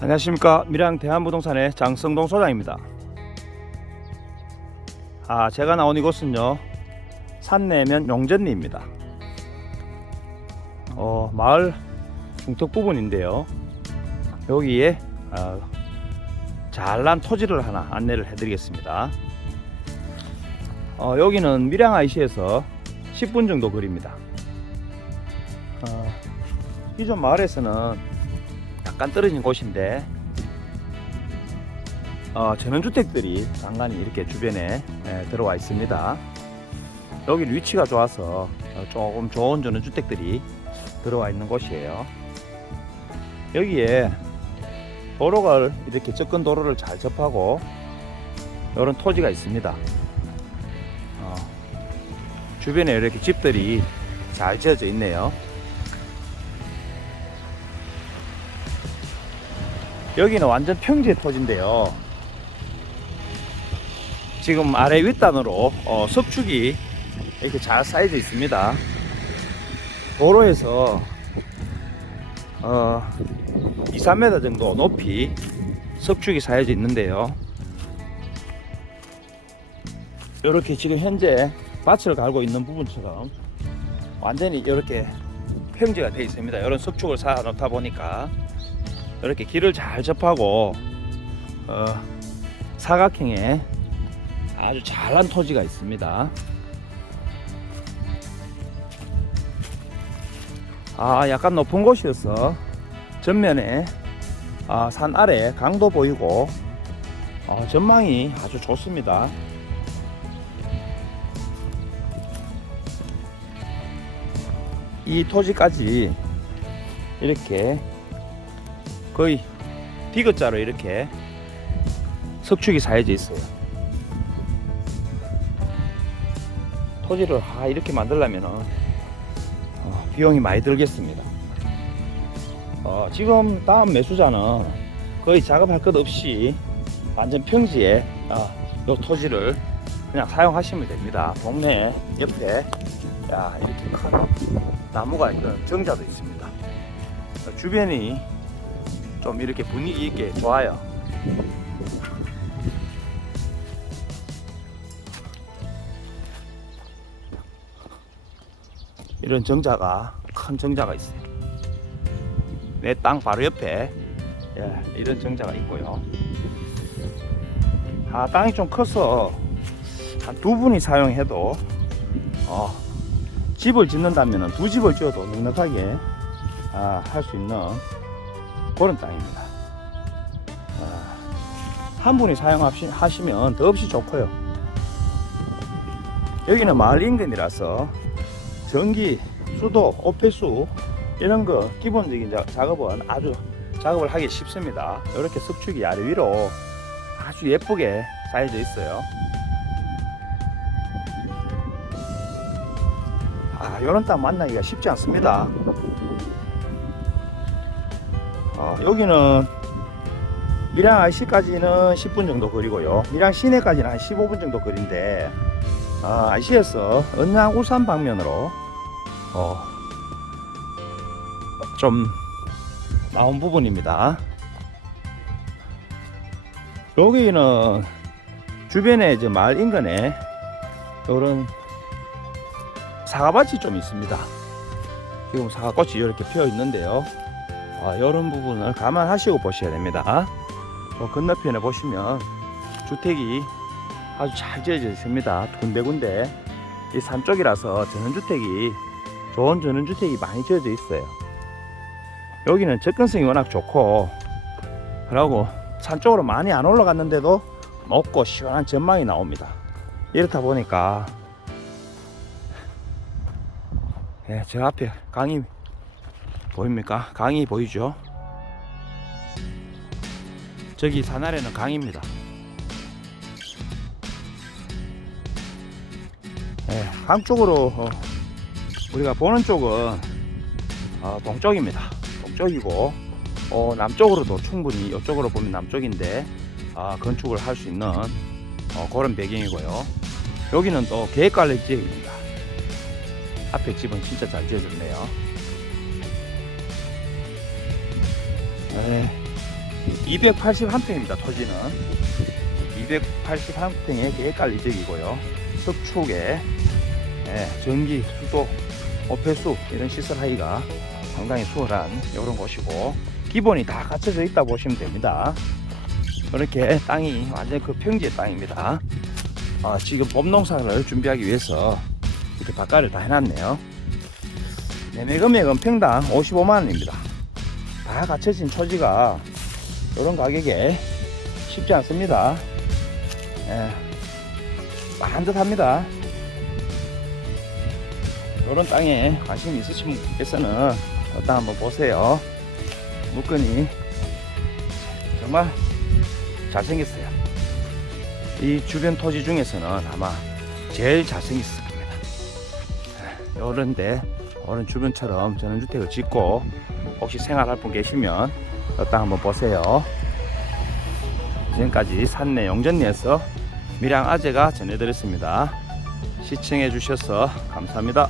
안녕하십니까 밀양 대한부동산의 장성동 소장입니다. 아 제가 나온 이곳은요 산내면 용전리입니다. 어 마을 중턱 부분인데요 여기에 어, 잘난 토지를 하나 안내를 해드리겠습니다. 어, 여기는 밀양 IC에서 10분 정도 거리입니다. 어, 기존 마을에서는 약간 떨어진 곳인데 어, 전원주택들이 간간히 이렇게 주변에 예, 들어와 있습니다. 여기 위치가 좋아서 어, 조금 좋은 전원주택들이 들어와 있는 곳이에요. 여기에 도로가 이렇게 접근 도로를 잘 접하고 이런 토지가 있습니다. 어, 주변에 이렇게 집들이 잘 지어져 있네요. 여기는 완전 평지의 토지인데요. 지금 아래 윗단으로 어, 석축이 이렇게 잘 쌓여져 있습니다. 도로에서 어, 2, 3m 정도 높이 석축이 쌓여져 있는데요. 이렇게 지금 현재 밭을 갈고 있는 부분처럼 완전히 이렇게 평지가 되어 있습니다. 이런 석축을 쌓아 놓다 보니까 이렇게 길을 잘 접하고 어, 사각형의 아주 잘난 토지가 있습니다. 아 약간 높은 곳이어서 전면에 아, 산 아래 강도 보이고 어, 전망이 아주 좋습니다. 이 토지까지 이렇게 거의 디귿자로 이렇게 석축이 쌓여져 있어요. 토지를 아, 이렇게 만들려면 어, 비용이 많이 들겠습니다. 어, 지금 다음 매수자는 거의 작업할 것 없이 완전 평지에 어, 요 토지를 그냥 사용하시면 됩니다. 동네 옆에 야, 이렇게 큰 나무가 있는 정자도 있습니다. 어, 주변이 좀 이렇게 분위기 있게 좋아요. 이런 정자가 큰 정자가 있어요. 내 땅 바로 옆에 예, 이런 정자가 있고요. 아 땅이 좀 커서 한 두 분이 사용해도 어, 집을 짓는다면 두 집을 지어도 넉넉하게 아, 할 수 있는 그런 땅입니다. 아, 한 분이 사용하시면 더없이 좋고요. 여기는 마을 인근이라서 전기, 수도, 오폐수 이런 거 기본적인 자- 작업은 아주 작업을 하기 쉽습니다. 이렇게 석축이 아래 위로 아주 예쁘게 쌓여져 있어요. 아, 이런 땅 만나기가 쉽지 않습니다. 어, 여기는 밀양 IC까지는 10분 정도 거리고요. 밀양 시내까지는 한 15분 정도 거리인데 어, IC에서 언양 울산 방면으로 어, 좀 나온 부분입니다. 여기는 주변에 이제 마을 인근에 이런 사과밭이 좀 있습니다. 지금 사과꽃이 이렇게 피어 있는데요. 아, 이런 부분을 감안하시고 보셔야 됩니다. 저 건너편에 보시면 주택이 아주 잘 지어져 있습니다. 군데군데 이 산 쪽이라서 전원주택이 좋은 전원주택이 많이 지어져 있어요. 여기는 접근성이 워낙 좋고 그러고 산 쪽으로 많이 안 올라갔는데도 높고 시원한 전망이 나옵니다. 이렇다 보니까 예, 저 앞에 강이 보입니까? 강이 보이죠? 저기 산 아래는 강입니다. 예, 강 쪽으로 어, 우리가 보는 쪽은 어, 동쪽입니다. 동쪽이고 어, 남쪽으로도 충분히 이쪽으로 보면 남쪽인데 아, 건축을 할 수 있는 어, 그런 배경이고요. 여기는 또 계획관리 지역입니다. 앞에 집은 진짜 잘 지어졌네요. 281평입니다. 토지는 281평의 계획관 이적이고요. 석축에 예, 전기, 수도, 오폐수 이런 시설 하기가 상당히 수월한 이런 곳이고 기본이 다 갖춰져 있다 보시면 됩니다. 그렇게 땅이 완전 그 평지의 땅입니다. 아, 지금 봄농사를 준비하기 위해서 이렇게 밭가를 다 해놨네요. 매매 금액은 평당 55만 원입니다. 다 갖춰진 초지가 이런 가격에 쉽지 않습니다. 예, 반듯합니다. 이런 땅에 관심 있으신 분께서는 일단 한번 보세요. 물건이 정말 잘생겼어요. 이 주변 토지 중에서는 아마 제일 잘생겼을 겁니다. 요런데 오른 주변처럼 전원주택을 짓고 혹시 생활할 분 계시면 일단 한번 보세요. 지금까지 산내 용전리에서 밀양 아재가 전해드렸습니다. 시청해 주셔서 감사합니다.